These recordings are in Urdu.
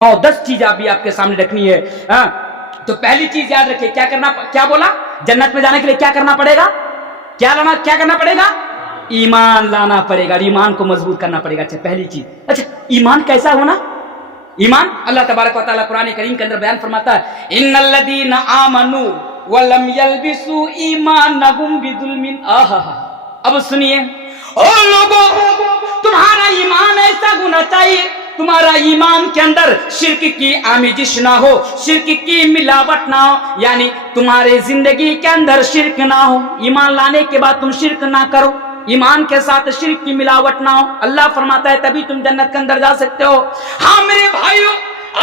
اور 10 چیزیں ابھی آپ کے سامنے رکھنی ہے. تو پہلی چیز یاد رکھیے, کیا کرنا, کیا بولا, جنت میں جانے کے لیے کیا کرنا پڑے گا, کیا کرنا پڑے گا, ایمان لانا پڑے گا, ایمان کو مضبوط کرنا پڑے گا. اچھا پہلی چیز, اچھا ایمان کیسا ہونا, ایمان اللہ تبارک و تعالیٰ قرآن کریم کے اندر بیان فرماتا ہے, ان الذین آمنوا ولم یلبسوا ایمانہم بظلم. اب سنیے, او لوگوں تمہارا ایمان ایسا ہونا چاہیے, تمہارا ایمان کے اندر شرک کی آمیزش نہ ہو, شرک کی ملاوٹ نہ ہو, یعنی تمہارے زندگی کے اندر شرک نہ ہو, ایمان لانے کے بعد تم شرک نہ کرو, ایمان کے ساتھ شرک کی ملاوٹ نہ ہو. اللہ فرماتا ہے تبھی تم جنت کے اندر جا سکتے ہو. ہاں میرے بھائیو,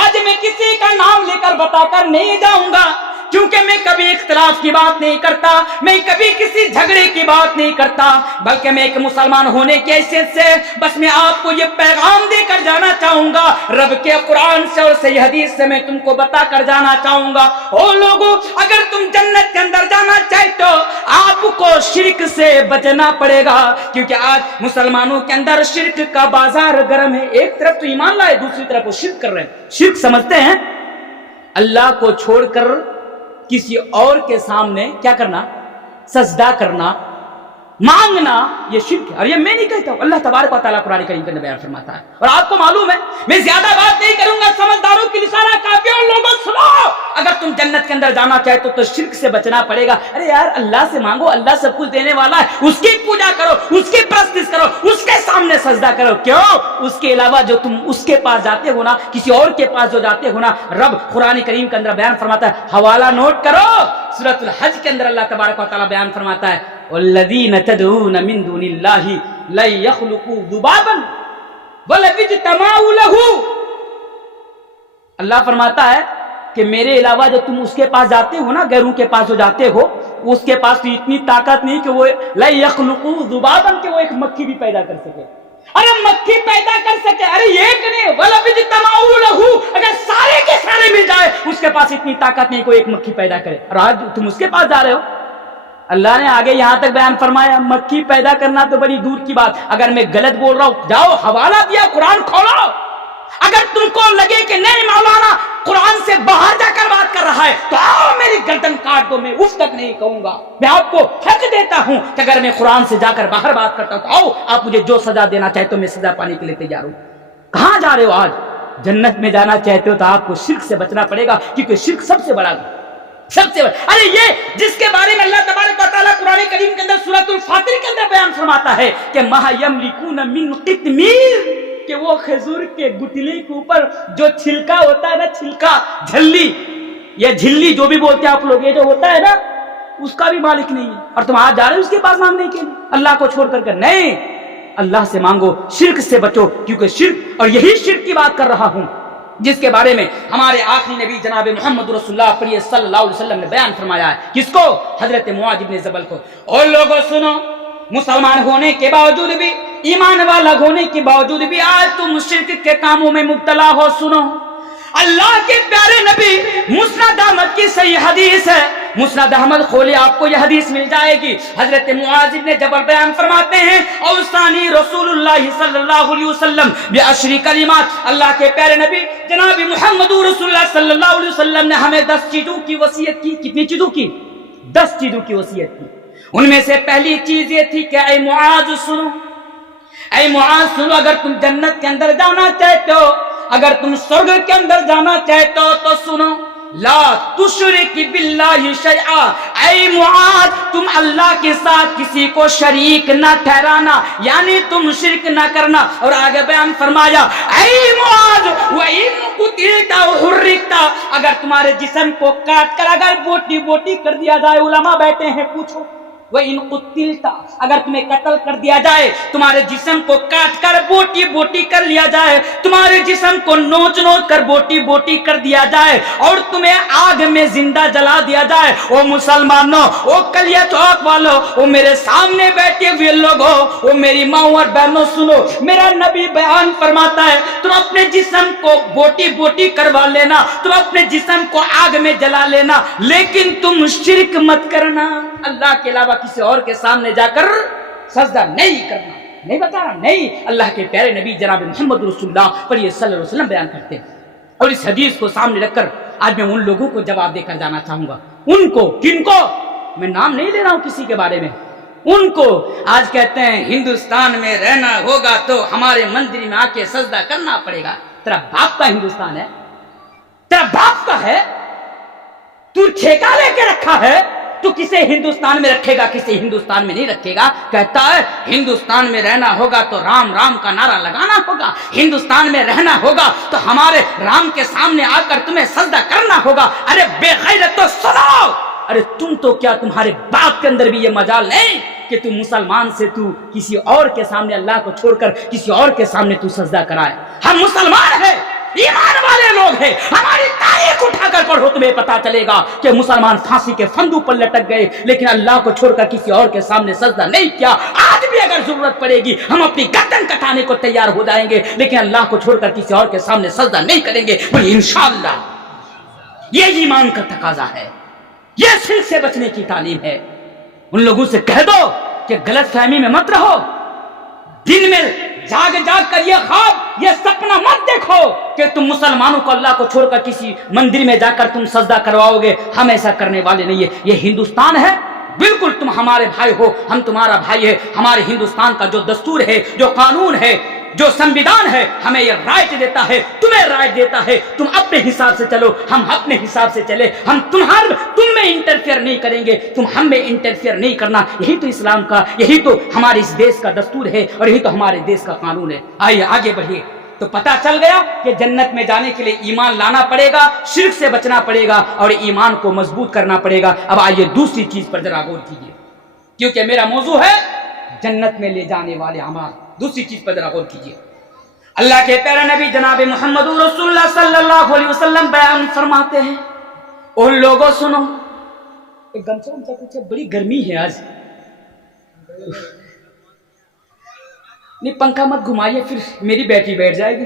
آج میں کسی کا نام لے کر بتا کر نہیں جاؤں گا, کیونکہ میں کبھی اختلاف کی بات نہیں کرتا, میں کبھی کسی جھگڑے کی بات نہیں کرتا, بلکہ میں ایک مسلمان ہونے کی حیثیت سے بس میں آپ کو یہ پیغام دے کر جانا چاہوں گا, رب کے قرآن سے اور صحیح حدیث سے میں تم کو بتا کر جانا چاہوں گا. او لوگوں, اگر تم جنت کے اندر جانا چاہتے ہو آپ کو شرک سے بچنا پڑے گا, کیونکہ آج مسلمانوں کے اندر شرک کا بازار گرم ہے. ایک طرف تو ایمان لائے, دوسری طرف وہ شرک کر رہے ہیں. شرک سمجھتے ہیں اللہ کو چھوڑ کر کسی اور کے سامنے کیا کرنا, سجدہ کرنا, مانگنا, یہ شرک ہے. اور یہ میں نہیں کہتا ہوں, اللہ تبارک و تعالیٰ قرآن کریم کے اندر بیان فرماتا ہے. اور آپ کو معلوم ہے میں زیادہ بات نہیں کروں گا, سمجھداروں کی نشانہ کافی. اور لوگوں سنو, اگر تم جنت کے اندر جانا چاہتے تو شرک سے بچنا پڑے گا. ارے یار اللہ سے مانگو, اللہ سب کچھ دینے والا ہے, اس کی پوجا کرو, اس کی پرستش کرو, اس کے سامنے سجدہ کرو. کیوں, اس کے علاوہ جو تم اس کے پاس جاتے ہو نا, کسی اور کے پاس جو جاتے ہو نا, رب قرآن کریم کے اندر بیان فرماتا ہے, حوالہ نوٹ کرو, سورۃ الحج کے اندر اللہ تبارک و تعالیٰ بیان فرماتا ہے, والذین تدعون من دون اللہ لن یخلقوا ذبابا ولو اجتمعوا لہ. اللہ فرماتا ہے کہ میرے علاوہ جو تم اس کے پاس جاتے ہو نا, غیروں کے پاس جو جاتے ہو, اس کے پاس تو اتنی طاقت نہیں کہ وہ لن یخلقوا ذبابا, کہ وہ ایک مکھی بھی پیدا کر سکے. ارے مکھی پیدا کر سکے, ارے ایک نہیں, ولو اجتمعوا لہ, اگر سارے کے سارے مل جائے اس کے پاس اتنی طاقت نہیں کوئی ایک مکھی پیدا کرے. اور آج تم اس کے پاس جا رہے ہو. اللہ نے آگے یہاں تک بیان فرمایا, مکھی پیدا کرنا تو بڑی دور کی بات. اگر میں غلط بول رہا ہوں, جاؤ حوالہ دیا, قرآن کھولو. اگر تم کو لگے کہ نہیں مولانا قرآن سے باہر جا کر بات کر رہا ہے تو آؤ میری گردن کاٹ دو, میں اس تک نہیں کہوں گا. میں آپ کو حق دیتا ہوں کہ اگر میں قرآن سے جا کر باہر بات کرتا ہوں تو آؤ, آپ مجھے جو سزا دینا چاہتے ہو میں سزا پانے کے لیے تیار ہوں. کہاں جا رہے ہو آج, جنت میں جانا چاہتے ہو تو آپ کو شرک سے بچنا پڑے گا, کیونکہ شرک سب سے بڑا, سب سے بڑا. ارے یہ جس کے بارے میں اللہ تبارک و تعالیٰ قرآن کریم کے اندر سورۃ الفاتر کے اندر بیان فرماتا ہے کہ ما یملکون من قطمیر, کہ وہ کھجور کے گٹلی کے اوپر جو چھلکا ہوتا ہے نا, چھلکا, جھلی یا جھلی جو بھی بولتے ہیں آپ لوگ, یہ جو ہوتا ہے نا, اس کا بھی مالک نہیں ہے. اور تم آج جا رہے ہو اس کے پاس مانگنے کے لیے, اللہ کو چھوڑ کر نہیں, اللہ سے مانگو, شرک سے بچو, کیونکہ شرک, اور یہی شرک کی بات کر رہا ہوں جس کے بارے میں ہمارے آخری نبی جناب محمد رسول اللہ صلی اللہ علیہ وسلم نے بیان فرمایا ہے. کس کو, حضرت معاذ بن جبل کو. اور لوگوں سنو, مسلمان ہونے کے باوجود بھی, ایمان والا ہونے کے باوجود بھی آج تم شرک کے کاموں میں مبتلا ہو. سنو, اللہ کے پیارے نبی مسند احمد کی صحیح حدیث ہے, مسند احمد کھولے آپ کو یہ حدیث مل جائے گی. حضرت معاذ بن جبل بیان فرماتے ہیں, اوصانی رسول اللہ صلی اللہ علیہ وسلم بعشر کلمات, اللہ کے پیارے نبی جناب محمد رسول اللہ صلی اللہ علیہ وسلم نے ہمیں 10 چیزوں کی وصیت کی. کتنی چیزوں کی, 10 چیزوں کی وصیت کی. ان میں سے پہلی چیز یہ تھی کہ اے معاذ سنو, اے معاذ سنو, اگر تم جنت کے اندر جانا چاہتے ہو, اگر تم سرگ کے اندر جانا چاہتے ہو تو سنو, لا تشرک باللہ شیئا. اے معاذ تم اللہ کے ساتھ کسی کو شریک نہ ٹھہرانا, یعنی تم شرک نہ کرنا. اور آگے بیان فرمایا, اے معاذ وَإِن قُتِلْتَ وَحُرِّقْتَ, اگر تمہارے جسم کو کاٹ کر اگر بوٹی بوٹی کر دیا جائے, علماء بیٹھے ہیں پوچھو, وَإِن قُتِلْتَ, اگر تمہیں قتل کر دیا جائے, تمہارے جسم کو کاٹ کر بوٹی بوٹی کر لیا جائے, تمہارے جسم کو نوچ نوچ کر بوٹی بوٹی کر دیا جائے, اور تمہیں آگ میں زندہ جلا دیا جائے, او مسلمانوں, او کلیہ چوک والوں, او میرے سامنے بیٹھے ہوئے لوگوں, او میری ماں اور بہنوں سنو, میرا نبی بیان فرماتا ہے تم اپنے جسم کو بوٹی بوٹی کروا لینا, تم اپنے جسم کو آگ میں جلا لینا, لیکن تم شرک مت کرنا, اللہ کے علاوہ کسی اور کے سامنے جا کر سجدہ نہیں کرنا. نہیں بتا رہا, نہیں, اللہ کے پیارے نبی جناب محمد رسول اللہ صلی اللہ علیہ وسلم بیان کرتے ہیں. اور اس حدیث کو سامنے رکھ کر آج میں ان لوگوں کو جواب دے کر جانا چاہوں گا. ان کو, کن کو, میں نام نہیں لے رہا ہوں کسی کے بارے میں, ان کو آج کہتے ہیں ہندوستان میں رہنا ہوگا تو ہمارے مندر میں آ کے سجدہ کرنا پڑے گا. تیرا باپ کا ہندوستان ہے, تیرا باپ کا ہے, تو ٹھیکہ لے کے رکھا ہے, تو کسے ہندوستان میں رکھے گا, کسے ہندوستان میں نہیں رکھے گا. کہتا ہے ہندوستان میں رہنا ہوگا تو رام رام کا نعرہ لگانا ہوگا, ہندوستان میں رہنا ہوگا تو ہمارے رام کے سامنے آ کر تمہیں سجدہ کرنا ہوگا. ارے بے غیرت تو سنو, ارے تم تو کیا تمہارے باپ کے اندر بھی یہ مجال نہیں کہ تم مسلمان سے تو کسی اور کے سامنے اللہ کو چھوڑ کر کسی اور کے سامنے تو سجدہ کرائے. ہم مسلمان ہیں, ایمان والے لوگ ہیں, ہماری تاریخ اٹھا کر پڑھو تمہیں پتا چلے گا کہ مسلمان پھانسی کے پھندوں پر لٹک گئے لیکن اللہ کو چھوڑ کر کسی اور کے سامنے سجدہ نہیں کیا. آج بھی اگر ضرورت پڑے گی ہم اپنی گردن کٹانے کو تیار ہو جائیں گے لیکن اللہ کو چھوڑ کر کسی اور کے سامنے سجدہ نہیں کریں گے. انشاءاللہ یہ ایمان کا تقاضا ہے, یہ شرک سے بچنے کی تعلیم ہے. ان لوگوں سے کہہ دو کہ غلط فہمی میں مت رہو, دن میں جاگ جاگ کر یہ خواب یہ سپنا مت دیکھو کہ تم مسلمانوں کو اللہ کو چھوڑ کر کسی مندر میں جا کر تم سجدہ کرواؤ گے. ہم ایسا کرنے والے نہیں ہے. یہ ہندوستان ہے, بالکل تم ہمارے بھائی ہو, ہم تمہارا بھائی ہے. ہمارے ہندوستان کا جو دستور ہے, جو قانون ہے, جو سنویدھان ہے, ہمیں یہ رائٹ دیتا ہے, تمہیں رائٹ دیتا ہے. تم اپنے حساب سے چلو, ہم اپنے حساب سے چلے. ہم تم میں انٹرفیئر نہیں کریں گے, تم ہم میں انٹرفیئر نہیں کرنا. یہی تو اسلام کا, یہی تو ہمارے اس دیش کا دستور ہے اور یہی تو ہمارے دیش کا قانون ہے. آئیے آگے بڑھیے. تو پتا چل گیا کہ جنت میں جانے کے لیے ایمان لانا پڑے گا, شرک سے بچنا پڑے گا اور ایمان کو مضبوط کرنا پڑے گا. اب آئیے دوسری چیز پر ذرا غور کیجیے کیونکہ میرا موضوع ہے جنت میں لے جانے والے اعمال. دوسری چیز پر ذرا غور کیجیے. اللہ کے پیارے نبی جناب محمد رسول اللہ صلی اللہ علیہ وسلم بیان فرماتے ہیں, ان لوگوں سنو, ایک گمچہ کچھ بڑی گرمی ہے آج, نہیں پنکھا مت گھمائیے پھر میری بیٹی بیٹھ جائے گی,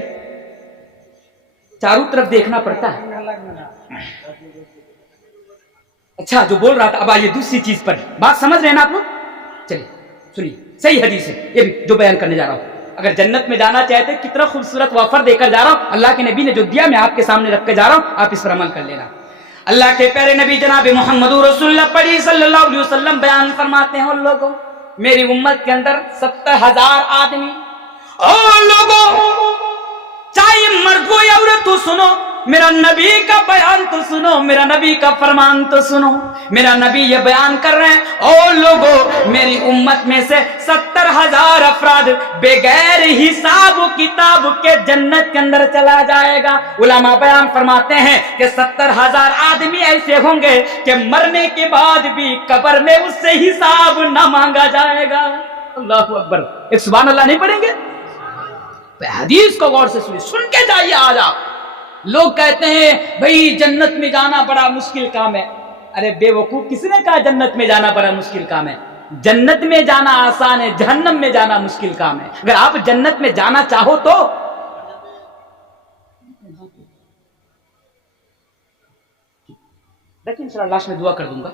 چاروں طرف دیکھنا پڑتا ہے. اچھا جو بول رہا تھا, اب آئیے دوسری چیز پر. بات سمجھ رہے ہیں نا آپ لوگ؟ چلیے سنیے, صحیح حدیث ہے یہ بھی جو بیان کرنے جا رہا ہوں. اگر جنت میں جانا چاہتے کتنا خوبصورت وافر دے کر جا رہا ہوں, اللہ کے نبی نے جو دیا میں آپ کے سامنے رکھ کے جا رہا ہوں, آپ اس پر عمل کر لینا. اللہ کے پیارے نبی جناب محمد رسول اللہ پڑھی صلی اللہ علیہ وسلم بیان فرماتے ہیں, اور لوگوں میری امت کے اندر 70,000 آدمی, اور لوگوں چاہے مرد ہو یا عورت تو سنو, میرا نبی کا بیان تو سنو, میرا نبی کا فرمان تو سنو. میرا نبی یہ بیان کر رہے ہیں, اور لوگوں میری امت میں سے 70,000 افراد بغیر حساب و کتاب کے جنت کے اندر چلا جائے گا. علماء بیان فرماتے ہیں کہ 70,000 آدمی ایسے ہوں گے کہ مرنے کے بعد بھی قبر میں اس سے حساب نہ مانگا جائے گا. اللہ اکبر, ایک سبحان اللہ نہیں پڑھیں گے؟ حدیث کو غور سے سنیے, سن کے جائیے. آج آپ لوگ کہتے ہیں بھئی جنت میں جانا بڑا مشکل کام ہے. ارے بے وقوف, کس نے کہا جنت میں جانا بڑا مشکل کام ہے؟ جنت میں جانا آسان ہے, جہنم میں جانا مشکل کام ہے. اگر آپ جنت میں جانا چاہو تو لیکن انشاءاللہ لاسٹ میں دعا کر دوں گا.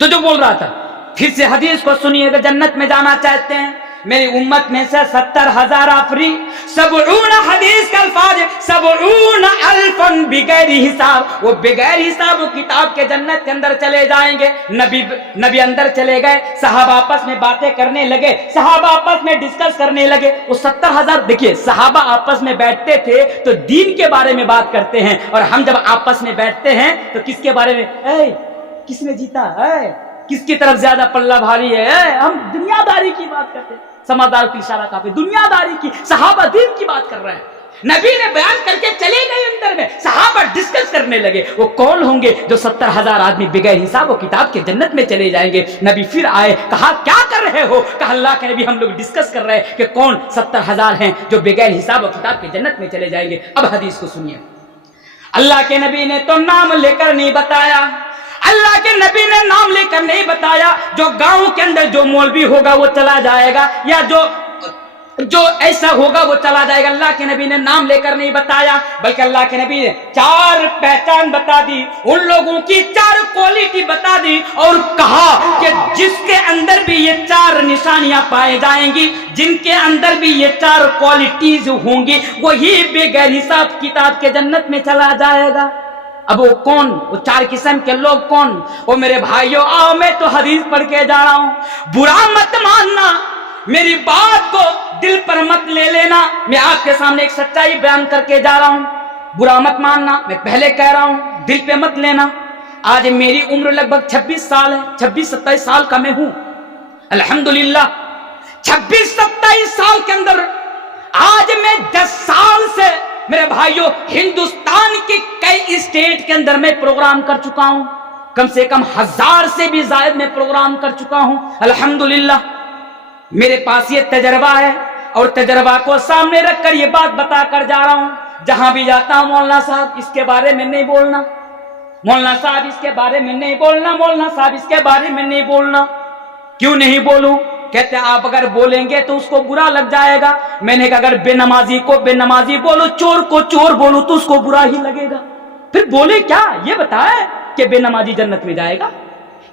تو جو بول رہا تھا پھر سے حدیث کو سنیے. اگر جنت میں جانا چاہتے ہیں میری امت میں سے 70,000 آفری, 70 حدیث کا الفاظ 70,000 بغیر حساب, وہ بغیر حساب و کتاب کے جنت کے اندر چلے جائیں گے. نبی اندر چلے گئے, صحابہ آپس میں باتیں کرنے لگے, صحابہ آپس میں ڈسکس کرنے لگے. وہ 70,000, دیکھیے صحابہ آپس میں بیٹھتے تھے تو دین کے بارے میں بات کرتے ہیں, اور ہم جب آپس میں بیٹھتے ہیں تو کس کے بارے میں, کس نے جیتا ہے, کس کی طرف زیادہ پلہ بھاری ہے, ہم دنیا داری کی بات کرتے ہیں. سمجھدار کی اشارہ کافی, دنیا داری کی. صحابہ دین کی بات کر رہے ہیں. نبی نے بیان کر کے چلے گئے اندر میں, صحابہ ڈسکس کرنے لگے. وہ کون ہوں گے جو 70,000 آدمی بغیر حساب و کتاب کے جنت میں چلے جائیں گے؟ نبی پھر آئے, کہا کیا کر رہے ہو؟ کہا اللہ کے نبی ہم لوگ ڈسکس کر رہے ہیں کہ کون 70,000 ہیں جو بغیر حساب و کتاب کے جنت میں چلے جائیں گے. اب حدیث کو سنیے. اللہ کے نبی نے تو نام لے کر نہیں بتایا, اللہ کے نبی نے نام لے کر نہیں بتایا. جو گاؤں کے اندر جو مولوی ہوگا وہ چلا جائے گا, یا جو جو ایسا ہوگا وہ چلا جائے گا. اللہ کے نبی نے نام لے کر نہیں بتایا بلکہ اللہ کے نبی نے 4 پہچان بتا دی, ان لوگوں کی 4 کوالٹی بتا دی اور کہا کہ جس کے اندر بھی یہ 4 نشانیاں پائے جائیں گی, جن کے اندر بھی یہ 4 کوالٹیز ہوں گی, وہی بغیر حساب کتاب کے جنت میں چلا جائے گا. اب وہ کون, وہ 4 قسم کے لوگ کون؟ وہ میرے بھائیوں آؤ میں تو حدیث پڑھ کے جا رہا ہوں, برا مت ماننا, میری بات کو دل پر مت لے لینا. میں آپ کے سامنے ایک سچائی بیان کر کے جا رہا ہوں, برا مت ماننا, میں پہلے کہہ رہا ہوں, دل پہ مت لینا. آج میری عمر لگ بھگ 26 سال ہے, 26-27 سال کا میں ہوں الحمدللہ. 26-27 سال کے اندر آج میں 10 سال سے میرے بھائیوں ہندوستان کے کئی اسٹیٹ کے اندر میں پروگرام کر چکا ہوں, کم سے کم 1000 سے بھی زائد میں پروگرام کر چکا ہوں الحمدللہ. میرے پاس یہ تجربہ ہے اور تجربہ کو سامنے رکھ کر یہ بات بتا کر جا رہا ہوں. جہاں بھی جاتا ہوں, مولانا صاحب اس کے بارے میں نہیں بولنا, مولانا صاحب اس کے بارے میں نہیں بولنا, مولانا صاحب اس کے بارے میں نہیں بولنا. کیوں نہیں بولوں؟ کہتے آپ اگر بولیں گے تو اس کو برا لگ جائے گا. میں نے کہا اگر بے نمازی کو بے نمازی بولو, چور کو چور بولو تو اس کو برا ہی لگے گا. پھر بولے کیا؟ یہ بتائے کہ بے نمازی جنت میں جائے گا,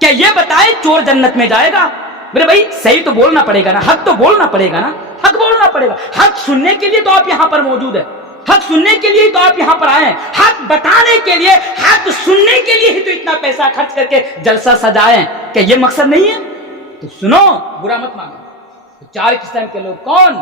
کیا یہ بتائے چور جنت میں جائے گا؟ میرے بھائی صحیح تو بولنا پڑے گا نا, حق تو بولنا پڑے گا نا, حق بولنا پڑے گا. حق سننے کے لیے تو آپ یہاں پر موجود ہیں, حق سننے کے لیے تو آپ یہاں پر آئے ہیں, حق بتانے کے لیے, حق سننے کے لیے ہی تو اتنا پیسہ خرچ کر کے جلسہ سجائیں. کیا یہ مقصد نہیں ہے؟ تو سنو, برا مت مانو. 4 قسم کے لوگ کون؟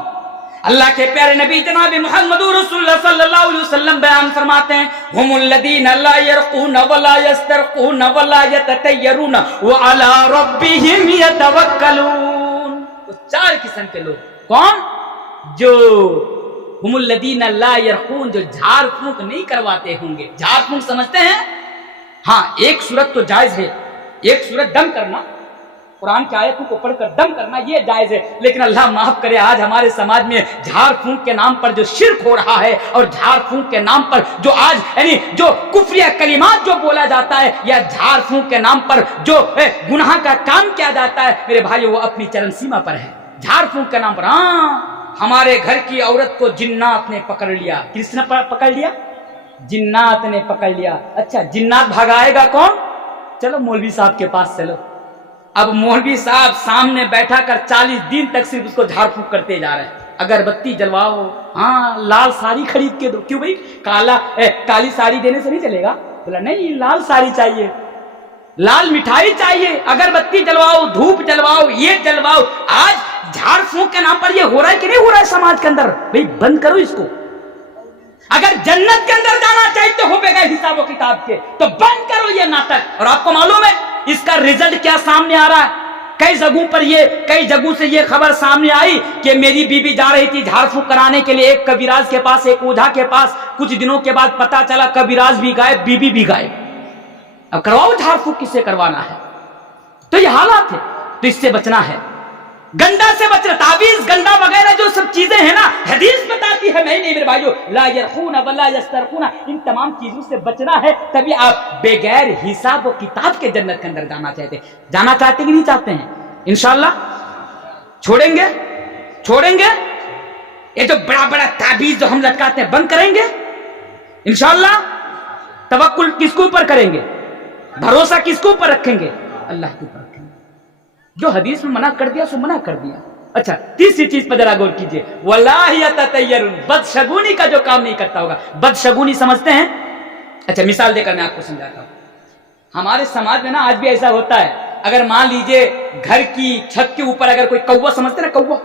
اللہ کے پیارے نبی جناب محمد رسول اللہ صلی اللہ علیہ وسلم بیان فرماتے ہیں, ہم الذین لا یرقون ولا یسترقون ولا یتطیرون وعلی ربہم یتوکلون. 4 قسم کے لوگ کون؟ جو ہم الذین لا یرقون, جو جھاڑ پھونک نہیں کرواتے ہوں گے. جھاڑ پھونک سمجھتے ہیں؟ ہاں, ایک صورت تو جائز ہے, ایک صورت دم کرنا, قرآن کی آیتوں کو پڑھ کر دم کرنا یہ جائز ہے. لیکن اللہ معاف کرے, آج ہمارے سماج میں جھاڑ پھونک کے نام پر جو شرک ہو رہا ہے, اور جھاڑ پھونک کے نام پر جو آج یعنی جو کفریہ کلمات جو بولا جاتا ہے, یا جھاڑ پھونک کے نام پر جو گناہ کا کام کیا جاتا ہے, میرے بھائی وہ اپنی چرم سیما پر ہے. جھاڑ پھونک کے نام پر, ہاں ہمارے گھر کی عورت کو جنات نے پکڑ لیا. کس نے پکڑ لیا؟ جنات نے پکڑ لیا. اچھا, جنات بھگائے گا کون؟ چلو مولوی صاحب کے پاس چلو. اب مولوی صاحب سامنے بیٹھا کر 40 دن تک صرف اس کو جھاڑ پھونک کرتے جا رہے ہیں. اگربتی جلواؤ, ہاں لال ساڑی خرید کے دو. کیوں بھائی, کالی ساڑی دینے سے نہیں چلے گا؟ بولا نہیں, لال ساڑی چاہیے, لال مٹھائی چاہیے, اگربتی جلواؤ, دھوپ جلواؤ, یہ جلواؤ. آج جھاڑ پھونک کے نام پر یہ ہو رہا ہے کہ نہیں ہو رہا ہے سماج کے اندر؟ بھائی بند کرو اس کو. اگر جنت کے اندر جانا چاہتے ہو بغیر حساب و کتاب کے تو بند کرو یہ ناٹک. اور آپ کو معلوم ہے اس کا رزلٹ کیا سامنے آ رہا ہے؟ کئی جگہوں سے یہ خبر سامنے آئی کہ میری بیوی جا رہی تھی جھاڑ پھونک کرانے کے لیے ایک کبیراز کے پاس, ایک اوجھا کے پاس. کچھ دنوں کے بعد پتا چلا کبیراز بھی غائب, بیوی بھی غائب. اب کرواؤ جھاڑ پھونک, کس سے کروانا ہے؟ تو یہ حالات ہے. تو اس سے بچنا ہے, گندا سے بچنا. تعویذ گندا وغیرہ جو سب چیزیں ہیں نا, حدیث بتاتی ہے, میں نہیں میرے بھائیو, لا یرقون ولا یسترقون, ان تمام چیزوں سے بچنا ہے. تبھی آپ بغیر حساب و کتاب کے جنت کے اندر جانا چاہتے کہ نہیں چاہتے ہیں؟ انشاءاللہ چھوڑیں گے یہ جو بڑا بڑا تعویذ جو ہم لٹکاتے ہیں بند کریں گے انشاءاللہ. توکل کس کو اوپر کریں گے؟ بھروسہ کس کو اوپر رکھیں گے؟ اللہ کے اوپر رکھیں گے. جو حدیث میں منع کر دیا سو منع کر دیا. اچھا, تیسری چیز پر ذرا غور کیجئے, وَلَا يَتَطَيَّرُونَ, بدشگونی کا جو کام نہیں کرتا ہوگا. بدشگونی سمجھتے ہیں؟ اچھا مثال دے کر میں آپ کو سمجھاتا ہوں. ہمارے سماج میں نا آج بھی ایسا ہوتا ہے, اگر مان لیجئے گھر کی چھت کے اوپر اگر کوئی کوا, سمجھتے نا کوا,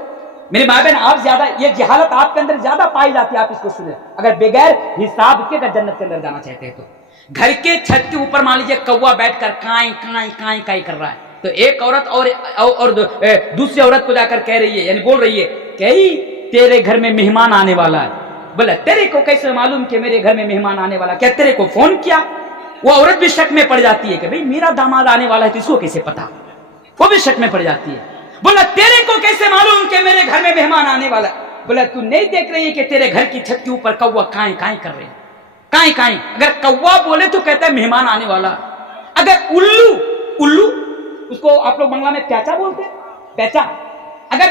میرے ماں بہن آپ زیادہ یہ جہالت آپ کے اندر زیادہ پائی جاتی ہے, آپ اس کو سنیں. اگر بغیر حساب کے جنت کے اندر جانا چاہتے ہیں تو گھر کے چھت کے اوپر مان لیجئے کوا بیٹھ کر کائیں کائیں کائیں کائیں کر رہا ہے, تو ایک عورت اور دوسری عورت کو جا کر کہہ رہی ہے, یعنی بول رہی ہے کہ تیرے گھر میں مہمان آنے والا ہے. بولا تیرے کو کیسے معلوم کہ میرے گھر میں مہمان آنے والا؟ کیا تیرے کو فون کیا؟ وہ عورت بھی شک میں پڑ جاتی ہے کہ بھئی میرا داماد آنے والا ہے تو اس کو کیسے پتا, وہ بھی شک میں پڑ جاتی ہے. بولا تیرے کو کیسے معلوم کہ میرے گھر میں مہمان آنے والا ہے؟ بولا تو نہیں دیکھ رہی ہے کہ تیرے گھر کی چھت کے اوپر کوا کائیں کائیں کر رہے ہیں, کائیں کائیں. اگر کوا بولے تو کہتا ہے مہمان آنے والا. اگر الو اس کو آپ لوگ بنگلہ میں پیچا بولتے ہیں, پیچا. اگر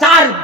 4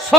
100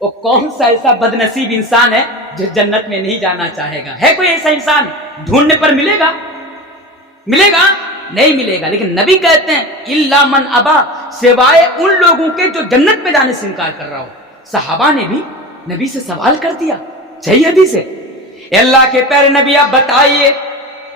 وہ کون سا ایسا بدنصیب انسان ہے جو جنت میں نہیں جانا چاہے گا؟ ہے کوئی ایسا انسان؟ ڈھونڈنے پر ملے گا؟ ملے گا؟ نہیں ملے گا. لیکن نبی کہتے ہیں الا من ابا، سوائے ان لوگوں کے جو جنت میں جانے سے انکار کر رہا ہو. صحابہ نے بھی نبی سے سوال کر دیا، صحیح حدیث ہے. اے اللہ کے پیارے نبی آپ بتائیے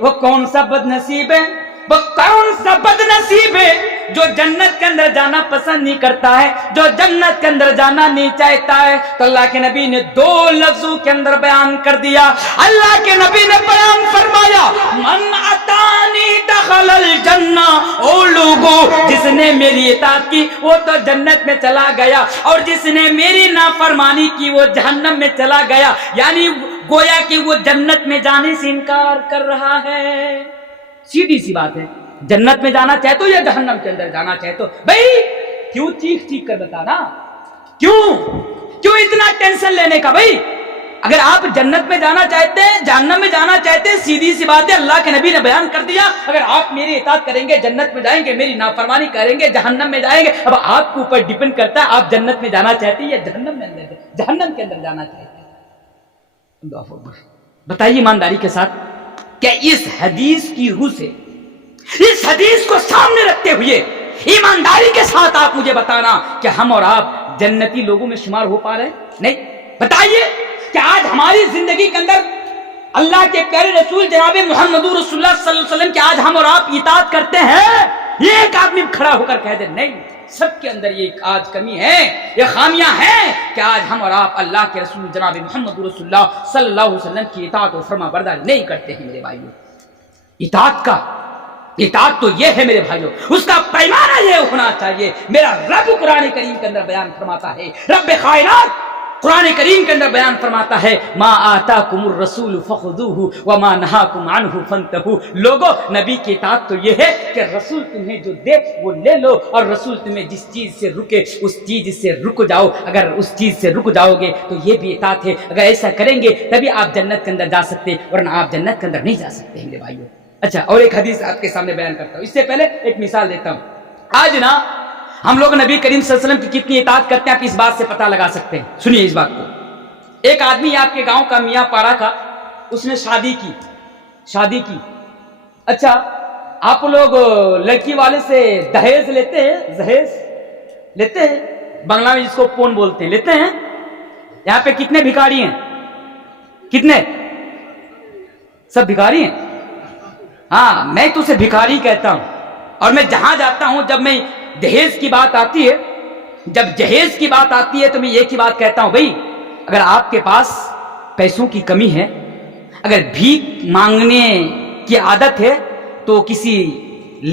وہ کون سا بد نصیب ہے، وہ کون سا بد نصیب ہے جو جنت کے اندر جانا پسند نہیں کرتا ہے، جو جنت کے اندر جانا نہیں چاہتا ہے؟ تو اللہ کے نبی نے 2 لفظوں کے اندر بیان کر دیا. اللہ کے نبی نے بیان فرمایا من اتانی دخل الجنہ، او لوگوں جس نے میری اطاعت کی وہ تو جنت میں چلا گیا، اور جس نے میری نافرمانی کی وہ جہنم میں چلا گیا. یعنی گویا کہ وہ جنت میں جانے سے انکار کر رہا ہے. سیدھی سی بات ہے، جنت میں جانا چاہتے ہو یا جہنم کے اندر جانا چاہتے ہو؟ بھائی کیوں چیخ چیخ کر بتانا، کیوں اتنا ٹینشن لینے کا؟ بھائی اگر آپ جنت میں جانا چاہتے ہیں، جہنم میں جانا چاہتے ہیں، سیدھی سی بات ہے، اللہ کے نبی نے بیان کر دیا. اگر آپ میری اطاعت کریں گے جنت میں جائیں گے، میری نافرمانی کریں گے جہنم میں جائیں گے. اب آپ کے اوپر ڈیپینڈ کرتا ہے آپ جنت میں جانا چاہتے ہیں یا جہنم کے اندر جانا چاہتے ہیں. بتائیے ایمانداری کے ساتھ، کہ اس حدیث کی روح سے، اس حدیث کو سامنے رکھتے ہوئے ایمانداری کے ساتھ آپ مجھے بتانا کہ ہم اور آپ جنتی لوگوں میں شمار ہو پا رہے ہیں؟ نہیں. بتائیے کہ آج ہماری زندگی کے اندر اللہ کے پیارے رسول جناب محمد رسول اللہ صلی اللہ علیہ وسلم کہ آج ہم اور آپ اطاعت کرتے ہیں؟ یہ ایک آدمی کھڑا ہو کر کہہ دے نہیں، سب کے اندر یہ آج کمی ہے، یہ خامیاں ہیں کہ آج ہم اور آپ اللہ کے رسول جناب محمد رسول اللہ صلی اللہ علیہ وسلم کی اطاعت و فرما برداری نہیں کرتے ہیں. میرے بھائیوں، اطاعت تو یہ ہے میرے بھائیوں، اس کا پیمانہ یہ ہونا چاہیے. میرا رب قرآن کریم کے اندر بیان فرماتا ہے، رب کائنات قرآن کریم کے اندر بیان فرماتا ہے ما آتاکم الرسول فخذوہ وما نہاکم عنہ فانتہوا. لوگوں نبی کی اطاعت تو یہ ہے کہ رسول تمہیں جو دے وہ لے لو، اور رسول تمہیں جس چیز سے رکے اس چیز سے رک جاؤ. اگر اس چیز سے رک جاؤ گے تو یہ بھی اطاعت ہے. اگر ایسا کریں گے تبھی آپ جنت کے اندر جا سکتے، ورنہ آپ جنت کے اندر نہیں جا سکتے میرے بھائیوں. اچھا، اور ایک حدیث آپ کے سامنے بیان کرتا ہوں. اس سے پہلے ایک مثال دیتا ہوں. آج نا ہم لوگ نبی کریم صلی اللہ علیہ وسلم کی کتنی اطاعت کرتے ہیں آپ اس بات سے پتہ لگا سکتے ہیں. سنیے اس بات کو. ایک آدمی آپ کے گاؤں کا میاں پارا کا، اس نے شادی کی. اچھا، آپ لوگ لڑکی والے سے دہیز لیتے ہیں؟ بنگلہ میں جس کو پون بولتے ہیں، لیتے ہیں؟ یہاں پہ کتنے بھکاری ہیں؟ کتنے؟ سب بھکاری ہیں؟ ہاں، میں تو اسے بھکاری کہتا ہوں. اور میں جہاں جاتا ہوں جب میں جہیز کی بات آتی ہے تو میں ایک ہی بات کہتا ہوں، بھائی اگر آپ کے پاس پیسوں کی کمی ہے، اگر بھیک مانگنے کی عادت ہے تو کسی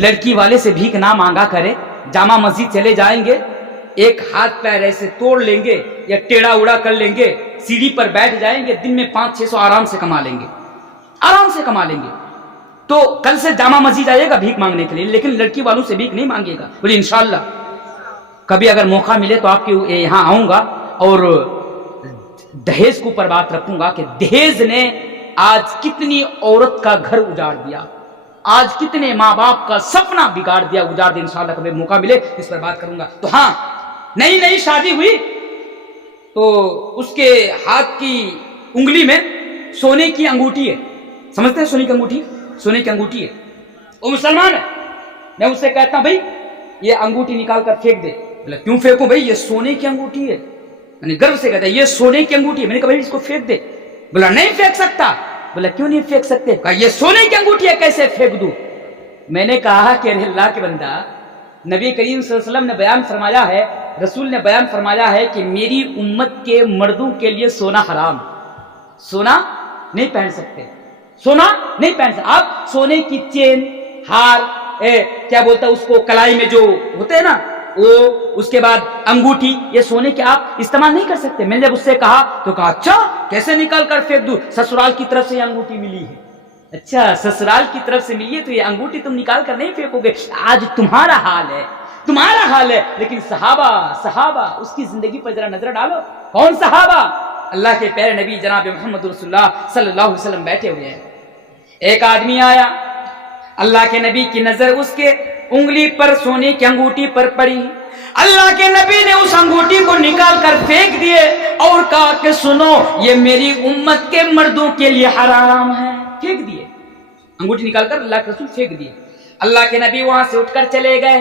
لڑکی والے سے بھیک نہ مانگا کرے. جامع مسجد چلے جائیں گے، ایک ہاتھ پیر ایسے توڑ لیں گے یا ٹیڑھا اڑا کر لیں گے، سیڑھی پر بیٹھ جائیں گے، دن میں 500-600 آرام سے کما لیں گے. تو کل سے جامع مسجد آئیے گا بھیک مانگنے کے لیے، لیکن لڑکی والوں سے بھیک نہیں مانگے گا. بولے انشاءاللہ کبھی اگر موقع ملے تو آپ کے یہاں آؤں گا اور دہیز کے اوپر بات رکھوں گا کہ دہیز نے آج کتنی عورت کا گھر اجاڑ دیا، آج کتنے ماں باپ کا سپنا بگاڑ دیا، اجاڑ دیا. انشاءاللہ کبھی موقع ملے اس پر بات کروں گا. تو ہاں، نئی شادی ہوئی تو اس کے ہاتھ کی انگلی میں سونے کی انگوٹھی ہے. سمجھتے ہیں سونے کی انگوٹھی ہے. وہ مسلمان ہے. میں اس سے کہتا ہوں بھائی یہ انگوٹھی نکال کر پھینک دے. بولا کیوں پھینکوں بھائی، یہ سونے کی انگوٹھی ہے. میں نے گرو سے کہتا ہے یہ سونے کی انگوٹھی ہے. میں نے کہا بھائی اس کو پھینک دے. بولا نہیں پھینک سکتا. بولا کیوں نہیں پھینک سکتے؟ کہا یہ سونے کی انگوٹھی ہے، کیسے پھینک دوں؟ میں نے کہا کہ اللہ کے بندہ، نبی کریم صلی اللہ علیہ وسلم نے بیان فرمایا ہے، رسول نے بیان فرمایا ہے کہ میری امت کے مردوں کے لیے سونا حرام، سونا نہیں پہن سکتے. آپ سونے کی چین، ہار، کیا بولتا اس کو، کلائی میں جو ہوتے ہیں نا وہ، اس کے بعد انگوٹھی، یہ سونے کے آپ استعمال نہیں کر سکتے. میں نے جب اس سے کہا تو کہا اچھا کیسے نکال کر پھینک دوں؟ سسرال کی طرف سے یہ انگوٹھی ملی ہے. اچھا سسرال کی طرف سے ملی ہے تو یہ انگوٹھی تم نکال کر نہیں پھینکو گے. آج تمہارا حال ہے. لیکن صحابہ اس کی زندگی پر ذرا نظر ڈالو. کون صحابہ؟ اللہ کے پیارے نبی جناب محمد رسول اللہ صلی اللہ علیہ وسلم بیٹھے ہوئے ہیں. ایک آدمی آیا، اللہ کے نبی کی نظر اس کے انگلی پر سونے کی انگوٹھی پر پڑی. اللہ کے نبی نے اس انگوٹھی کو نکال کر پھینک دیے اور کہا کہ سنو یہ میری امت کے مردوں کے لیے حرام ہے. پھینک دیے انگوٹھی نکال کر، اللہ کے رسول پھینک دیے. اللہ کے نبی وہاں سے اٹھ کر چلے گئے.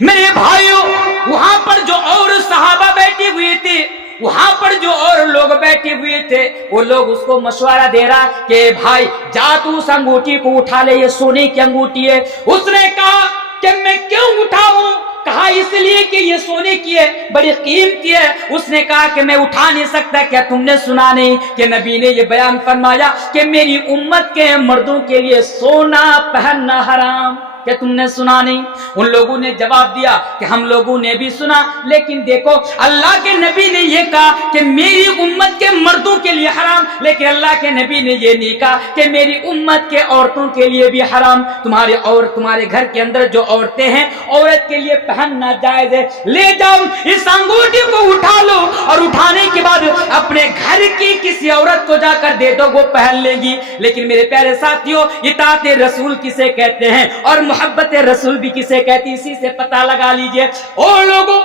میرے بھائیوں وہاں پر جو اور صحابہ بیٹھے ہوئے تھے، وہاں پر جو اور لوگ بیٹھے ہوئے تھے، وہ لوگ اس کو مشورہ دے رہا کہ بھائی جا تو اس انگوٹھی کو اٹھا لے، یہ سونے کی انگوٹھی ہے. اس نے کہا کہ میں کیوں اٹھاؤں؟ کہا اس لیے کہ یہ سونے کی ہے، بڑی قیمتی ہے. اس نے کہا کہ میں اٹھا نہیں سکتا. کیا تم نے سنا نہیں کہ نبی نے یہ بیان فرمایا کہ میری امت کے مردوں کے لیے سونا پہننا حرام؟ کیا تم نے سنا نہیں؟ ان لوگوں نے جواب دیا کہ ہم لوگوں نے بھی سنا، لیکن دیکھو اللہ کے نبی نے یہ کہا کہ میری امت کے مردوں کے لیے حرام، لیکن اللہ کے نبی نے یہ نہیں کہا کہ میری امت کے عورتوں کے لیے بھی حرام. تمہارے گھر کے اندر جو عورتیں ہیں، عورت کے لیے پہننا جائز ہے. لے جاؤ اس انگوٹھی کو اٹھا لو اور اٹھانے کے بعد اپنے گھر کی کسی عورت کو جا کر دے دو، وہ پہن لے گی. لیکن میرے پیارے ساتھیوں، اطاعت رسول کسے کہتے ہیں اور محبت رسول بھی کسے کہتی، اسی سے پتہ لگا لیجئے. اور لوگوں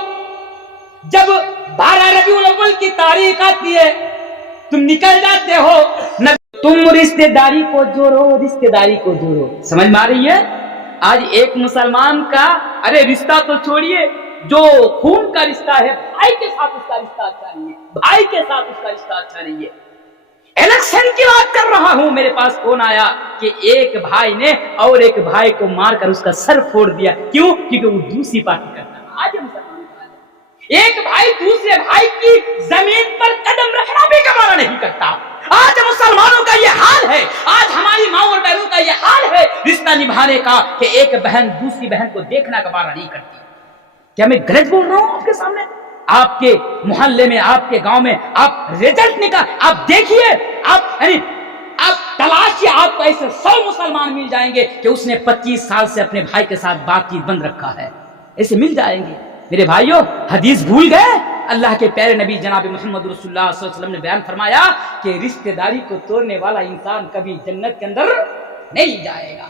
جب 12 ربیع الاول کی تاریخ آتی ہے تم نکل جاتے ہو، تم رشتہ داری کو جوڑو، رشتہ داری کو جوڑو. سمجھ میں آ رہی ہے؟ آج ایک مسلمان کا ارے رشتہ تو چھوڑیے، جو خون کا رشتہ ہے بھائی کے ساتھ اس کا رشتہ اچھا نہیں ہے، بھائی کے ساتھ اس کا رشتہ اچھا نہیں ہے. الیکشن کی بات کر رہا ہوں، میرے پاس فون آیا کہ ایک بھائی نے اور ایک بھائی کو مار کر اس کا سر پھوڑ دیا. کیوں؟ کیونکہ وہ دوسری پارٹی کرتا ہے. آج مسلمان ایک بھائی دوسرے بھائی کی زمین پر قدم رکھنا بھی گوارا نہیں کرتا. آج مسلمانوں کا یہ حال ہے، آج ہماری ماں اور بہنوں کا یہ حال ہے رشتہ نبھانے کا کہ ایک بہن دوسری بہن کو دیکھنا گوارا نہیں کرتی. کیا میں غلط بول رہا ہوں آپ کے سامنے؟ آپ کے محلے میں، آپ کے گاؤں میں آپ رزلٹ نکال، آپ دیکھیے، آپ تلاشیے، آپ کو ایسے 100 مسلمان مل جائیں گے کہ اس نے 25 سال سے اپنے بھائی کے ساتھ بات چیت بند رکھا ہے. ایسے مل جائیں گے. میرے بھائیوں حدیث بھول گئے؟ اللہ کے پیارے نبی جناب محمد رسول اللہ صلی اللہ علیہ وسلم نے بیان فرمایا کہ رشتہ داری کو توڑنے والا انسان کبھی جنت کے اندر نہیں جائے گا.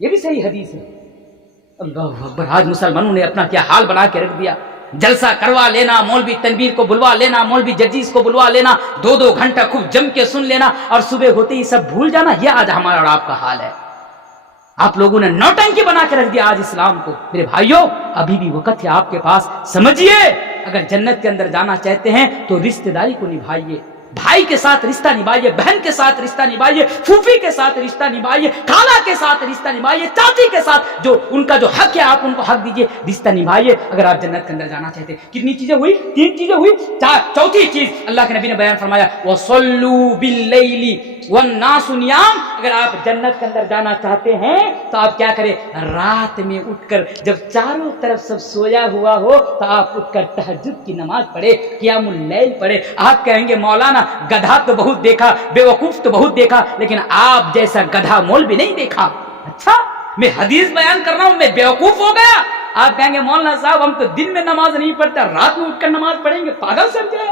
یہ بھی صحیح حدیث ہے. اللہ اکبر. آج مسلمانوں نے اپنا کیا حال بنا کے رکھ دیا. جلسہ کروا لینا، مولوی تنویر کو بلوا لینا، مولوی ججیز کو بلوا لینا، 2 گھنٹہ خوب جم کے سن لینا اور صبح ہوتے ہی سب بھول جانا. یہ آج ہمارا اور آپ کا حال ہے. آپ لوگوں نے نوٹنکی بنا کے رکھ دیا آج اسلام کو. میرے بھائیوں ابھی بھی وقت ہے آپ کے پاس. سمجھیے اگر جنت کے اندر جانا چاہتے ہیں تو رشتہ داری کو نبھائیے. بھائی کے ساتھ رشتہ نبھائیے، بہن کے ساتھ رشتہ نبھائیے، پھوپھی کے ساتھ رشتہ نبھائیے، خالہ کے ساتھ رشتہ نبھائیے، چاچی کے ساتھ جو ان کا جو حق ہے آپ ان کو حق دیجیے، رشتہ نبھائیے اگر آپ جنت کے اندر جانا چاہتے ہیں. کتنی چیزیں ہوئی؟ 3 چیزیں ہوئی. چوتھی چیز اللہ کے نبی نے بیان فرمایا وَصَلُّوا بِاللَّيْلِ وَالنَّاسُ نِيَامٌ. اگر آپ جنت کے اندر جانا چاہتے ہیں تو آپ کیا کریں؟ رات میں اٹھ کر جب چاروں طرف سب سویا ہوا ہو تو آپ اٹھ کر تہجد کی نماز پڑھے، قیام اللیل پڑھے. آپ کہیں گے مولانا گدھا تو بہت دیکھا، بے وقوف تو بہت دیکھا، لیکن آپ جیسا گدھا مول بھی نہیں دیکھا. اچھا میں حدیث بیان کر رہا ہوں، میں بے وقوف ہو گیا؟ آپ کہیں گے مولانا صاحب ہم تو دن میں نماز نہیں پڑھتے، رات میں اٹھ کر نماز پڑھیں گے، پاگل سمجھے؟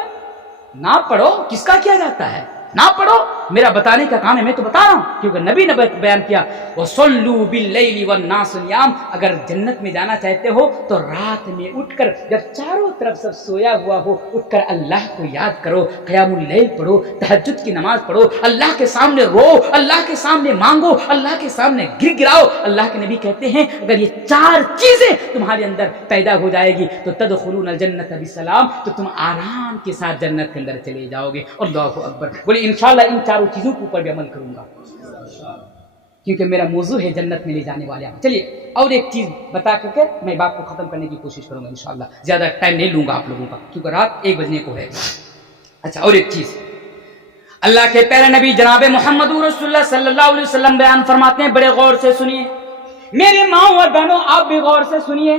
نہ پڑھو. کس کا کیا جاتا ہے؟ نہ پڑھو. میرا بتانے کا کام ہے، میں تو بتا رہا ہوں کیونکہ نبی نے بیان کیا وَصَلُّوا بِاللَّيْلِ وَالنَّاسُ نِيَامٌ. اگر جنت میں جانا چاہتے ہو تو رات میں اٹھ کر جب چاروں طرف سب سویا ہوا ہو اٹھ کر اللہ کو یاد کرو، قیام اللیل پڑھو، تہجد کی نماز پڑھو، اللہ کے سامنے رو، اللہ کے سامنے مانگو، اللہ کے سامنے گر گراؤ. اللہ کے نبی کہتے ہیں اگر یہ 4 چیزیں تمہارے اندر پیدا ہو جائے گی تو تدخلون الجنت بسلام، تو تم آرام کے ساتھ جنت کے اندر چلے جاؤ گے. اللہ اکبر. بولے انشاءاللہ ان 4 چیزوں کے اوپر بھی عمل کروں گا کیونکہ میرا موضوع ہے جنت میں لے جانے والے. چلیے اور ایک چیز بتا کر کے میں بات کو ختم کرنے کی کوشش کروں گا انشاءاللہ. زیادہ ٹائم نہیں لوں گا آپ لوگوں کا کیونکہ رات 1 بجنے کو ہے. اچھا اور ایک چیز اللہ کے پیارے نبی جناب محمد رسول اللہ صلی اللہ علیہ وسلم بیان فرماتے ہیں، بڑے غور سے سنیے میری ماں اور بہنوں، آپ بھی غور سے سنیے،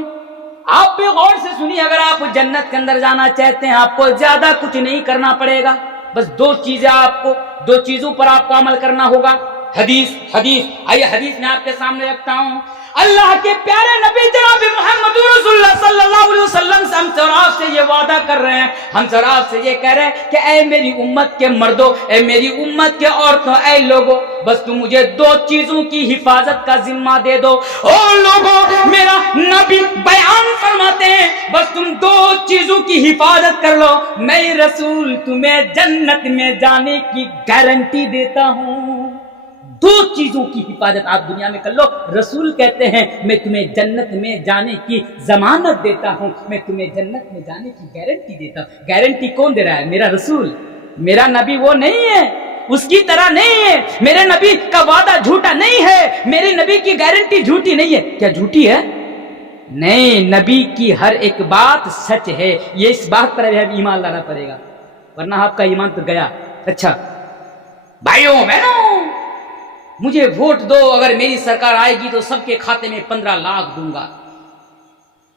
آپ بھی غور سے سنیے. اگر آپ جنت کے اندر جانا چاہتے ہیں آپ کو زیادہ کچھ نہیں کرنا پڑے گا، بس 2 چیزیں آپ کو، 2 چیزوں پر آپ کو عمل کرنا ہوگا. حدیث آئیے حدیث میں آپ کے سامنے رکھتا ہوں. اللہ کے پیارے نبی جناب محمد رسول اللہ صلی اللہ علیہ وسلم سے ہم سراف سے یہ وعدہ کر رہے ہیں، ہم سراف سے یہ کہہ رہے ہیں کہ اے میری امت کے مردوں، اے میری امت کے عورتوں، اے لوگوں، بس تم مجھے دو چیزوں کی حفاظت کا ذمہ دے دو۔ او لوگوں، میرا نبی بیان فرماتے ہیں بس تم دو چیزوں کی حفاظت کر لو، میں رسول تمہیں جنت میں جانے کی گارنٹی دیتا ہوں۔ دو چیزوں کی حفاظت آپ دنیا میں کر لو، رسول کہتے ہیں میں تمہیں جنت میں جانے کی ضمانت دیتا ہوں، میں تمہیں جنت میں جانے کی گارنٹی دیتا ہوں۔ گارنٹی کون دے رہا ہے؟ میرا رسول، میرا نبی وہ نہیں ہے، اس کی طرح نہیں ہے، میرے نبی کا وعدہ جھوٹا نہیں ہے، میرے نبی کی گارنٹی جھوٹی نہیں ہے۔ کیا جھوٹی ہے؟ نہیں، نبی کی ہر ایک بات سچ ہے، یہ اس بات پر اب ایمان لانا پڑے گا، ورنہ آپ کا ایمان تو گیا۔ اچھا بھائیوں بہنوں، مجھے ووٹ دو، اگر میری سرکار آئے گی تو سب کے کھاتے میں 15 لاکھ دوں گا۔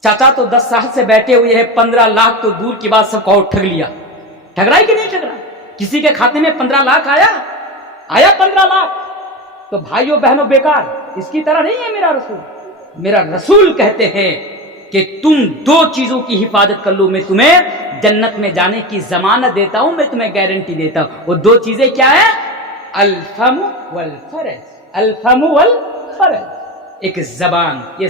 چاچا تو 10 سال سے بیٹھے ہوئے ہیں، 15 لاکھ تو دور کی بات، سب کو اور ٹھگ لیا۔ ٹھگ رہا ہے کہ نہیں ٹھگ رہا؟ کسی کے کھاتے میں 15 لاکھ آیا 15 لاکھ؟ تو بھائیوں بہنوں بیکار، اس کی طرح نہیں ہے میرا رسول۔ میرا رسول کہتے ہیں کہ تم دو چیزوں کی حفاظت کر لو، میں تمہیں جنت میں جانے کی ضمانت دیتا ہوں، میں تمہیں گارنٹی دیتا ہوں۔ وہ دو چیزیں کیا ہیں؟ الفم والفرج، الفم والفرج، ایک زبان، یہ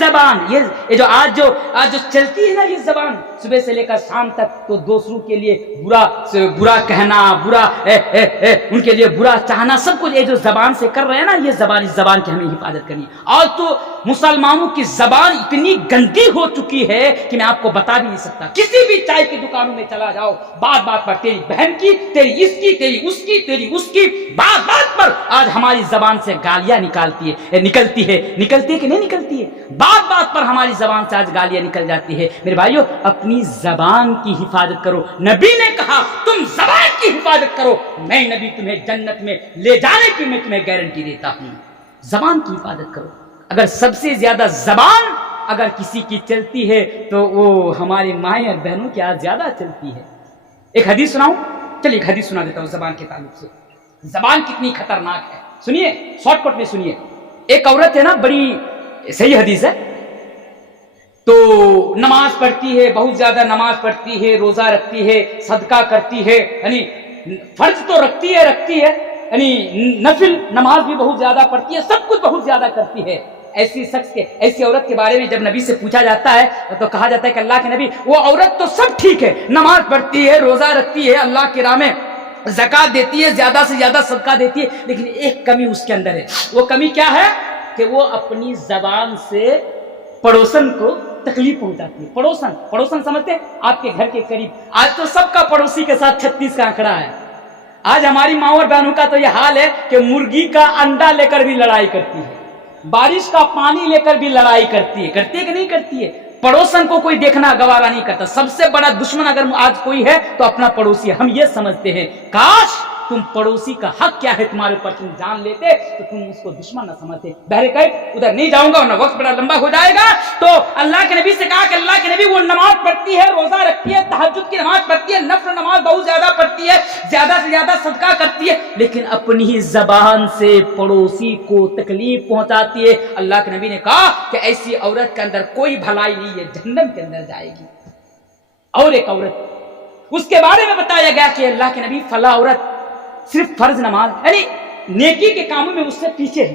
زبان یہ جو آج جو چلتی ہے نا، یہ زبان صبح سے لے کر شام تک تو دوسروں کے لیے برا کہنا، ان کے لیے برا چاہنا، سب کچھ یہ جو زبان سے کر رہے ہیں نا، یہ زبان، اس زبان کی ہمیں حفاظت کرنی ہے۔ آج تو مسلمانوں کی زبان اتنی گندی ہو چکی ہے کہ میں آپ کو بتا بھی نہیں سکتا۔ کسی بھی چائے کی دکانوں میں چلا جاؤ، بات پر تیری بہن کی، تیری اس کی، تیری اس کی، تیری اس کی، بات پر آج ہماری زبان سے گالیاں نکلتی ہے کہ نہیں نکلتی ہے؟ بات پر ہماری زبان سے آج گالیاں نکل جاتی ہے۔ میرے بھائیو، اپنی زبان کی حفاظت کرو۔ نبی نے کہا تم زبان کی حفاظت کرو، میں نبی تمہیں جنت میں لے جانے کی میں تمہیں گارنٹی دیتا ہوں۔ زبان کی حفاظت کرو۔ اگر سب سے زیادہ زبان اگر کسی کی چلتی ہے تو وہ ہماری مائیں اور بہنوں کی آج زیادہ چلتی ہے۔ ایک حدیث سناؤں؟ چلیے ایک حدیث سنا دیتا ہوں زبان کے تعلق سے۔ زبان کتنی خطرناک ہے، سنیے، شارٹ کٹ میں سنیے۔ ایک عورت ہے نا، بڑی صحیح حدیث ہے، تو نماز پڑھتی ہے، بہت زیادہ نماز پڑھتی ہے، روزہ رکھتی ہے، صدقہ کرتی ہے، یعنی فرض تو رکھتی ہے، یعنی نفل نماز بھی بہت زیادہ پڑھتی ہے، سب کچھ بہت زیادہ کرتی ہے۔ ایسی عورت کے بارے میں جب نبی سے پوچھا جاتا ہے تو کہا جاتا ہے کہ اللہ کے نبی، وہ عورت تو سب ٹھیک ہے، نماز پڑھتی ہے، روزہ رکھتی ہے، اللہ کی راہ میں زکات دیتی ہے، زیادہ سے زیادہ صدقہ دیتی ہے، لیکن ایک کمی اس کے اندر ہے۔ وہ کمی کیا ہے؟ کہ وہ اپنی زبان سے پڑوسن کو تکلیف پہنچاتی ہے۔ پڑوسن سمجھتے ہیں؟ آپ کے گھر کے قریب۔ آج تو سب کا پڑوسی کے ساتھ 36 کا آنکڑا ہے۔ آج ہماری ماں اور بہنوں کا تو یہ حال ہے کہ مرغی کا انڈا لے کر بھی لڑائی کرتی ہے، بارش کا پانی لے کر بھی لڑائی کرتی ہے کہ نہیں کرتی ہے؟ پڑوسن کو کوئی دیکھنا گوارا نہیں کرتا۔ سب سے بڑا دشمن اگر آج کوئی ہے تو اپنا پڑوسی ہے۔ ہم یہ سمجھتے ہیں کاش تم پڑوسی کا حق کیا ہے تمہارے اوپر تم جان لیتے تو تم اس کو دشمن نہ سمجھتے۔ بہرکیف ادھر نہیں جاؤں گا ورنہ وقت بڑا لمبا ہو جائے گا۔ تو اللہ کے نبی سے کہا کہ اللہ کے نبی، وہ نماز پڑھتی ہے، روزہ رکھتی ہے، تہجد کی نماز پڑھتی ہے، نفل نماز بہت زیادہ پڑھتی ہے، زیادہ سے زیادہ صدقہ کرتی ہے، لیکن اپنی زبان سے پڑوسی کو تکلیف پہنچاتی ہے۔ اللہ کے نبی نے کہا کہ ایسی عورت کے اندر کوئی بھلائی نہیں ہے، جہنم کے اندر جائے گی۔ اور ایک عورت، اس کے بارے میں بتایا گیا کہ اللہ کے نبی، فلاں عورت صرف فرض نماز یعنی نیکی کے کاموں میں اس سے پیچھے ہے،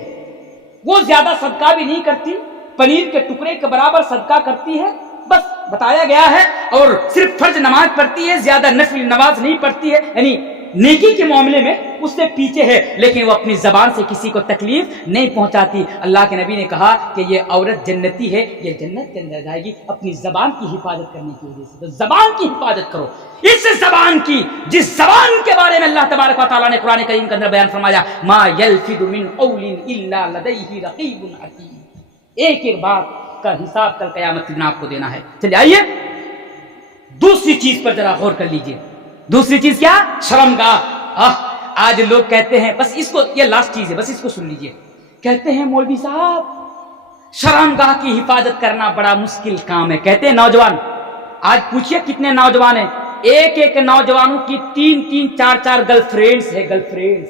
وہ زیادہ صدقہ بھی نہیں کرتی، پنیر کے ٹکڑے کے برابر صدقہ کرتی ہے، بس بتایا گیا ہے، اور صرف فرض نماز پڑھتی ہے، زیادہ نفل نماز نہیں پڑھتی ہے، یعنی نیکی کے معاملے میں اس سے پیچھے ہے، لیکن وہ اپنی زبان سے کسی کو تکلیف نہیں پہنچاتی۔ اللہ کے نبی نے کہا کہ یہ عورت جنتی ہے، یہ جنت کے اندر جائے گی اپنی زبان کی حفاظت کرنے کی وجہ سے۔ تو زبان کی حفاظت کرو، اس زبان کی، جس زبان کے بارے میں اللہ تبارک و تعالیٰ نے قرآن کریم کے اندر بیان فرمایا، ما یلفظ من قول الا لدیہ رقیب عتید، ایک بات کا حساب کل قیامت کے دن آپ کو دینا ہے۔ چلیے آئیے دوسری چیز پر ذرا غور کر لیجئے۔ دوسری چیز کیا؟ شرمگاہ۔ آج لوگ کہتے ہیں، بس اس کو، یہ لاسٹ چیز ہے، بس اس کو سن لیجئے، کہتے ہیں مولوی صاحب شرمگاہ کی حفاظت کرنا بڑا مشکل کام ہے۔ کہتے ہیں نوجوان، آج پوچھئے کتنے نوجوان ہیں، ایک نوجوانوں کی 3-3 4-4 گرل فرینڈز ہے، گرل فرینڈز۔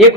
1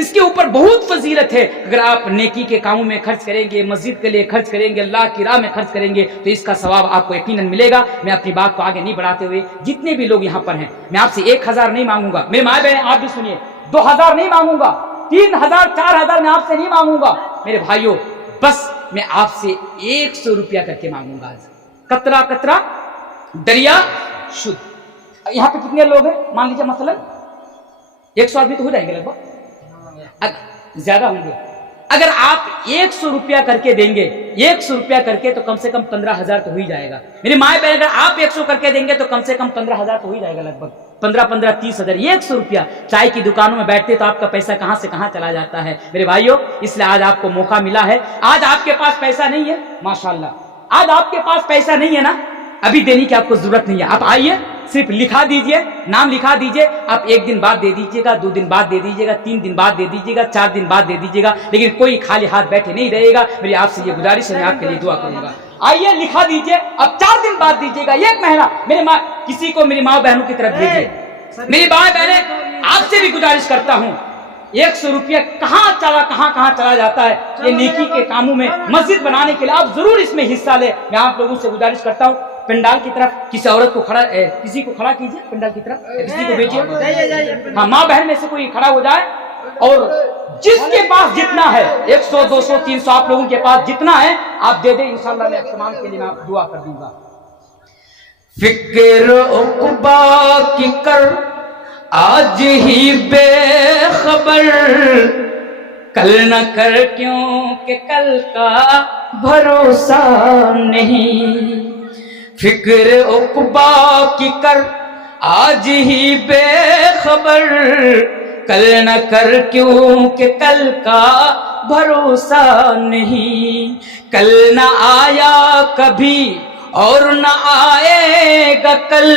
اس کے اوپر بہت فضیلت ہے. اگر آپ نیکی کے کاموں میں خرچ کریں گے, مسجد کے لیے خرچ کریں گے, اللہ کی راہ میں خرچ کریں گے تو اس کا ثواب آپ کو یقیناً ملے گا. میں اپنی بات کو آگے نہیں بڑھاتے ہوئے, جتنے بھی لوگ یہاں پر ہیں, میں آپ سے 1000 نہیں مانگوں گا میرے ماں بہن, آپ بھی سنیے, 2000 نہیں مانگوں گا, 3000 4000 میں آپ سے نہیں مانگوں گا میرے بھائیوں, بس میں آپ سے 100 روپیہ کر کے مانگوں گا. قطرہ قطرہ دریا شدھ. یہاں پہ کتنے لوگ ہیں مان لیجیے, مثلا 100 آدمی تو ہو جائیں گے لگ بھگ, زیادہ ہوں گے. اگر آپ 100 روپیہ کر کے دیں گے, 100 روپیہ کر کے, تو کم سے کم 15000 تو ہو ہی جائے گا میری مائیں بہن. اگر آپ 100 کر کے دیں گے تو کم سے کم 15000 تو ہو ہی جائے گا, لگ بھگ 15 30 ہزار. 100 روپیہ چائے کی دکانوں میں بیٹھتے تو آپ کا پیسہ کہاں سے کہاں چلا جاتا ہے میرے بھائیوں. اس لیے آج آپ کو موقع ملا ہے. آج آپ کے پاس پیسہ نہیں ہے ماشاءاللہ, آج آپ کے پاس پیسہ نہیں ہے نا, ابھی دینے کی آپ کو ضرورت نہیں ہے. آپ آئیے, صرف لکھا دیجئے, نام لکھا دیجئے. آپ 1 دن بعد دے دیجئے گا, 2 دن بعد دے دیجئے گا, 3 دن بعد دے دیجئے گا, 4 دن بعد دے دیجئے گا, لیکن کوئی خالی ہاتھ بیٹھے نہیں رہے گا. میری آپ سے یہ گزارش ہے, میں آپ کے لیے دعا کروں گا. آئیے لکھا دیجئے, اب 4 دن بعد دیجئے گا, 1 مہینہ. میرے ماں, کسی کو میری ماں بہنوں کی طرف بھیجیے. میری ماں بہنیں, آپ سے بھی گزارش کرتا ہوں, 100 روپیہ کہاں چلا جاتا ہے یہ نیکی کے کاموں میں, مسجد بنانے کے لیے. آپ ضرور اس میں حصہ لیں. میں آپ لوگوں سے گزارش کرتا ہوں, پنڈال کی طرف کسی عورت کو کسی کو کھڑا کیجیے, پنڈال کی طرف کسی کو بھیجیے. ہاں, ماں بہن میں سے کوئی کھڑا ہو جائے, اور جس کے پاس جتنا ہے, 100 200 300 آپ لوگوں کے پاس جتنا ہے آپ دے دیں. انشاءاللہ میں تمام کے لیے میں دعا کر دوں گا. فکر عقبا کی کر آج ہی بے خبر, کل نہ کر کیوں کہ کل کا بھروسہ نہیں. فکر عقبا کی کر آج ہی بے خبر, کل نہ کر کیوں کہ کل کا بھروسہ نہیں. کل نہ آیا کبھی اور نہ آئے گا کل,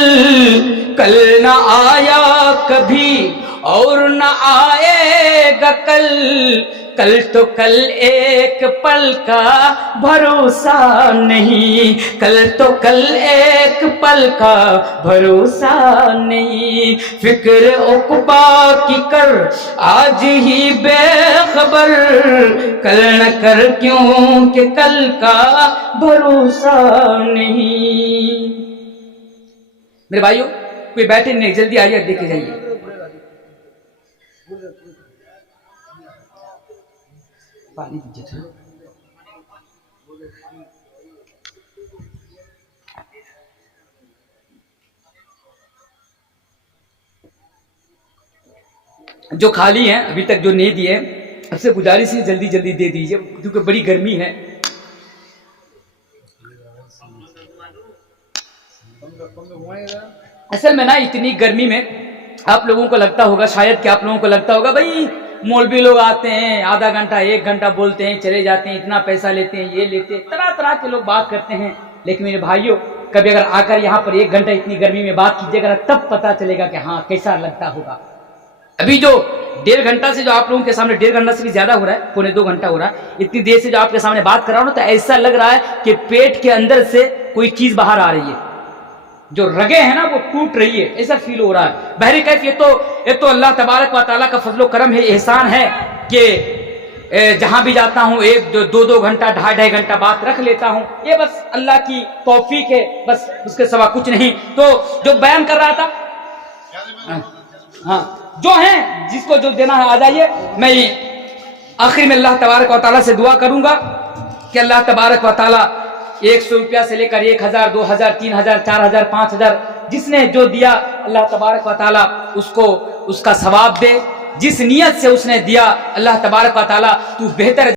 کل نہ آیا کبھی اور نہ آئے گا کل. کل تو کل ایک پل کا بھروسہ نہیں, کل تو کل ایک پل کا بھروسہ نہیں. فکر عقبا کی کر آج ہی بے خبر, کل نہ کر کیوں کہ کل کا بھروسہ نہیں. میرے بھائیوں, کوئی بیٹھے نہیں, جلدی آئیے, دیکھ کے جائیے. پانی دیجیے تھا. جو خالی ہیں ابھی تک جو نہیں دیے, اب سے گزارش ہے جلدی جلدی دے دیجیے, کیونکہ بڑی گرمی ہے. اصل میں نا اتنی گرمی میں آپ لوگوں کو لگتا ہوگا, شاید کہ آپ لوگوں کو لگتا ہوگا بھائی مولوی لوگ آتے ہیں, آدھا گھنٹہ 1 گھنٹہ بولتے ہیں, چلے جاتے ہیں, اتنا پیسہ لیتے ہیں, یہ لیتے ہیں, طرح طرح کے لوگ بات کرتے ہیں. لیکن میرے بھائیوں, کبھی اگر آ کر یہاں پر 1 گھنٹہ اتنی گرمی میں بات کیجیے گا, تب پتا چلے گا کہ ہاں کیسا لگتا ہوگا. ابھی جو 1.5 گھنٹہ سے جو آپ لوگوں کے سامنے, 1.5 گھنٹہ سے بھی زیادہ ہو رہا ہے, 1.25 گھنٹہ ہو رہا ہے, اتنی دیر سے جو آپ کے سامنے بات کر رہا ہوں نا, تو ایسا لگ رہا ہے کہ پیٹ کے اندر سے کوئی چیز باہر آ رہی ہے, جو رگیں ہیں نا وہ ٹوٹ رہی ہے, ایسا فیل ہو رہا ہے. بہر کیف یہ تو اللہ تبارک و تعالیٰ کا فضل و کرم ہے, احسان ہے کہ جہاں بھی جاتا ہوں 1-2 گھنٹہ 2.5 گھنٹہ بات رکھ لیتا ہوں. یہ بس اللہ کی توفیق ہے, بس اس کے سوا کچھ نہیں. تو جو بیان کر رہا تھا, ہاں جو ہیں جس کو جو دینا ہے آ جائیے. میں آخر میں اللہ تبارک و تعالیٰ سے دعا کروں گا کہ اللہ تبارک و تعالیٰ 100 روپیہ سے لے کر 1000 2000 3000 4000 5000 جس نے جو دیا, اللہ تبارک و تعالیٰ اس کو اس کا ثواب دے. جس نیت سے اس نے دیا, اللہ تبارک و تعالیٰ تو بہتر